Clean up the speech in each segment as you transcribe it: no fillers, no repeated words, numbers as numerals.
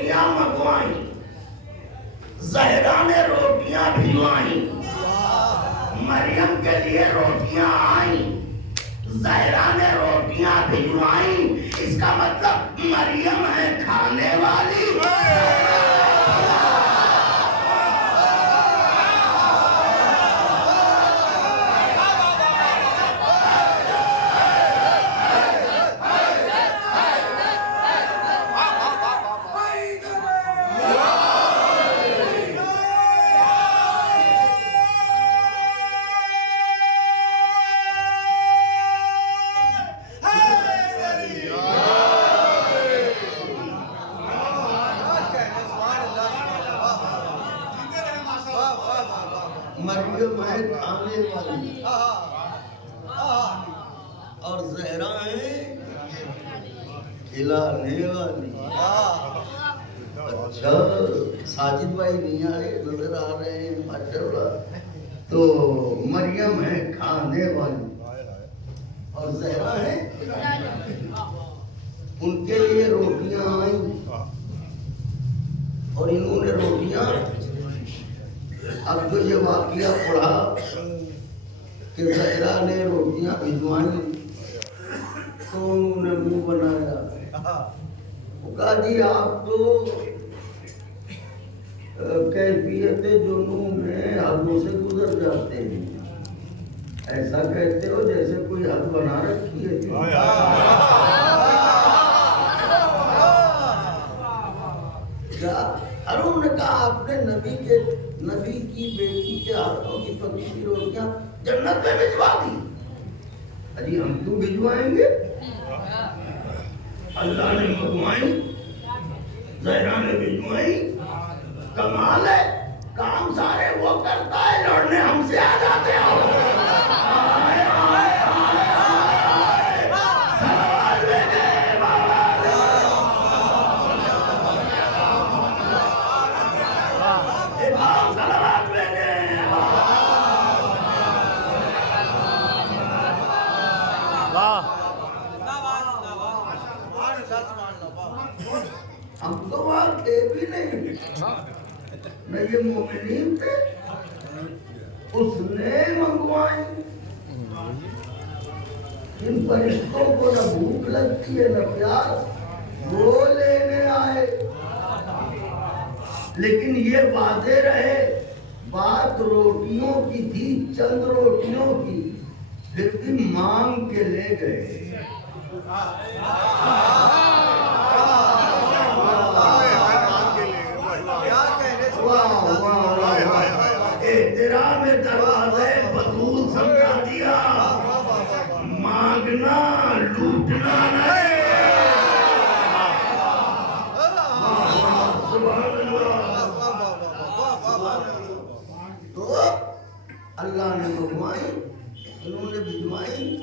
روٹیاں منگوائیں، زہرا نے روٹیاں بھجوائیں، مریم کے لیے روٹیاں آئیں، زہرا نے روٹیاں بھجوائیں، اس کا مطلب مریم ہے کھانے والی. مریم ہے کھانے والی اور زہرا ہے کھلانے والی. اچھا ساجد بھائی نہیں آئے، نظر آ رہے ہیں ماشاءاللہ. تو مریم ہے کھانے والی اور زہرا ہے، ان کے لیے روٹیاں آئیں اور انہوں نے روٹیاں. اب جو یہ واقعہ پڑھا کہ زہرا نے روٹیاں بھجوائیں تو انہوں نے منہ بنایا، وہ کہا جی آپ تو کیفیت جنون میں حدوں سے گزر جاتے ہیں، ایسا کہتے ہو جیسے کوئی حد بنا رکھی ہے. انہوں نے کہا آپ نے نبی کی بیٹی کے ہاتھوں کی پکی ہوئی روٹیاں جنت میں بھجوا دی. ارے ہم کیوں بھجوائیں گے؟ اللہ نے بھجوائیں، زہرا نے بھجوائیں. کمال ہے، کام سارے وہ کرتا ہے، لڑنے ہم سے آ جاتے ہیں. ہم تو بات دے بھی نہیں، نہ یہ مومنین تھے، اس نے منگوائیں. ان فرشتوں کو نہ بھوک لگتی ہے نہ پیاس، وہ لینے آئے. لیکن یہ واضح رہے بات روٹیوں کی تھی، چند روٹیوں کی، پھر بھی مانگ کے لے گئے. احترام دروازے بطول سمجھا دیا، مانگنا لوٹنا نہیں. تو اللہ نے بھجوائیں، انہوں نے بھجوائیں.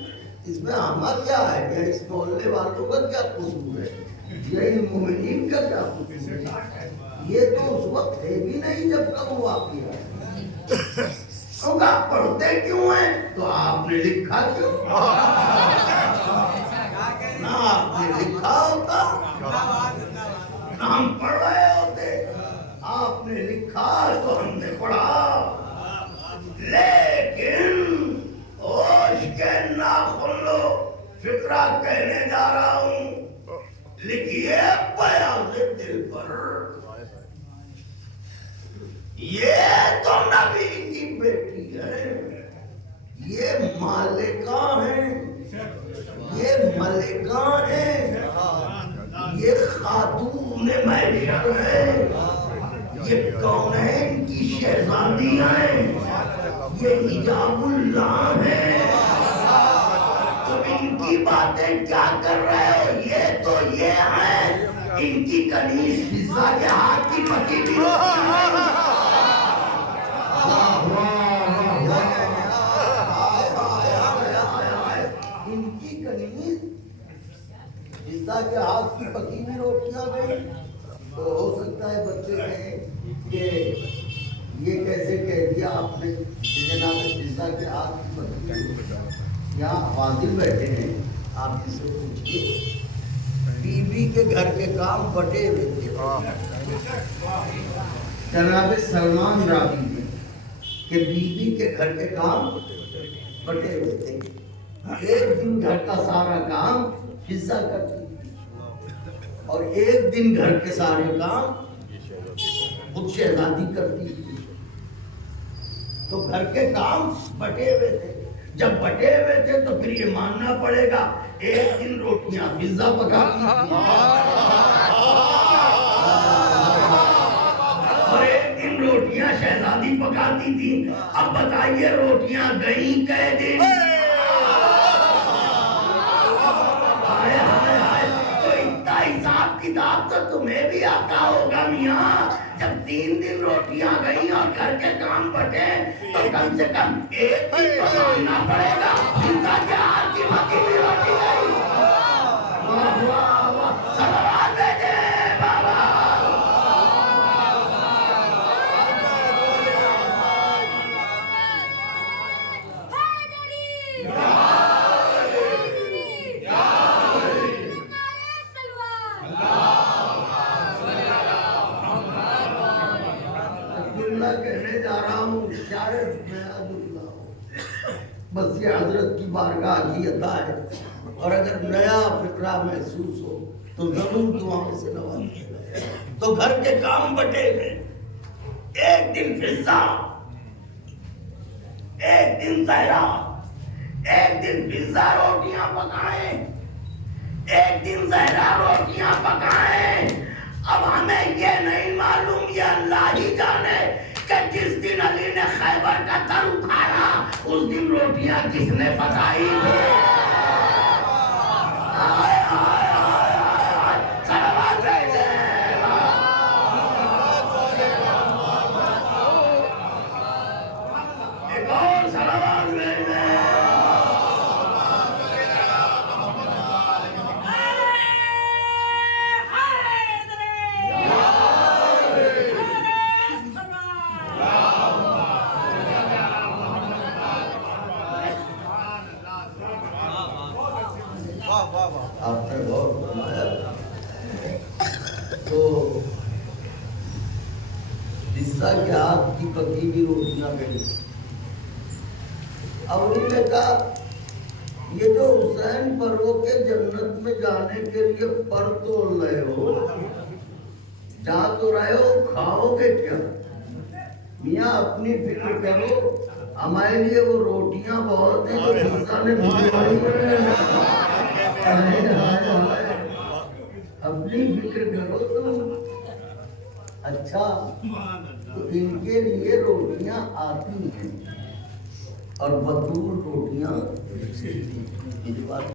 اس میں ہمارا کیا ہے؟ یا اس محلے والوں کا کیا قصور ہے؟ یا ان مومنین کا کیا قصور ہے؟ یہ تو اس وقت ہے بھی نہیں جب کا وہ واقعہ ہے. آپ پڑھتے کیوں ہیں؟ تو آپ نے لکھا کیوں؟ نہ آپ نے لکھا ہوتا نہ ہم پڑھ رہے ہوتے. آپ نے لکھا تو ہم نے پڑھا. لیکن ہوش کے ناخن لو، فکرہ کہنے جا رہا ہوں، لکھیے بیاض دل پر، یہ تو نبی کی بیٹی ہے، یہ مالکہ ہیں، یہ ملکہ ہیں، یہ خاتون معشر ہیں، یہ کونین کی شہزادیاں ہیں، یہ حجاب اللہ ہیں. تم ان کی باتیں کیا کر رہے ہو؟ یہ تو یہ ہیں، ان کی کنیز فضا کے ہاتھ کی پکی بھی ان کی کنیز فضا کے ہاتھ کی پکی بھی روٹیاں گئی. تو ہو سکتا ہے بچے کہیں کہ یہ کیسے کہہ دیا آپ نے جناب فضا کے ہاتھ کی پکی. یہاں فاضل بیٹھے ہیں، آپ اس سے پوچھئے بیوی کے گھر کے کام بٹے ہوئے تھے. جناب سلمان راوی نے کہ بیوی کے گھر کے کام بٹے ہوئے تھے. ایک دن گھر کا سارا کام حصہ کرتی تھی اور ایک دن گھر کے سارے کام خود شہزادی کرتی تھی. تو گھر کے کام بٹے ہوئے تھے. جب بٹے ہوئے تھے تو پھر یہ ماننا پڑے گا ایک دن روٹیاں فضا پکاتی تھی اور ایک دن روٹیاں شہزادی پکاتی تھی. اب بتائیے روٹیاں گئیں کئے دن؟ تو اتنا حساب کتاب تو تمہیں بھی آتا ہوگا میاں. جب 3 دن روٹیاں گئیں اور گھر کے کام بٹے تو کم سے کم ایک دن تو ماننا پڑے گا فضا کے ہاتھ کی مکی ہوئی روٹی گئی. واہ واہ واہ صلوات بھیجے بابا. کہنے جا رہا ہوں شاید میں عبداللہ ہوں. بس یہ حضرت کی بارگاہ کی عطا ہے اور اگر نیا فکرہ محسوس ہو تو ضرور دعاؤں سے نوازیے گا. تو گھر کے کام بٹے ہوئے. ایک دن فضا، ایک دن زہرا. ایک دن فضا روٹیاں پکائیں، ایک دن زہرا روٹیاں پکائیں. اب ہمیں یہ نہیں معلوم، یہ اللہ ہی جانے کہ جس دن علی نے خیبر کا تر اٹھایا اس دن روٹیاں کس نے پکائی تھی. صلوات بھیجے. ایک اور صلوات بھیجے. آپ نے غور فرمایا تو حصہ کے ہاتھ کی پکی ہوئی روٹیاں گئی. اب انہوں نے کہا یہ جو حسین پر ہو کے جنت میں جانے کے لیے پر تول رہے ہو، جا تو رہے ہو، کھاؤ گے کیا؟ میاں اپنی فکر کرو. ہمارے لیے وہ روٹیاں بہت ہیں جو حصہ نے بھجوائی ہیں. اپنی فکر کرو تم. اچھا تو ان کے لیے روٹیاں آتی ہیں اور بطور روٹیاں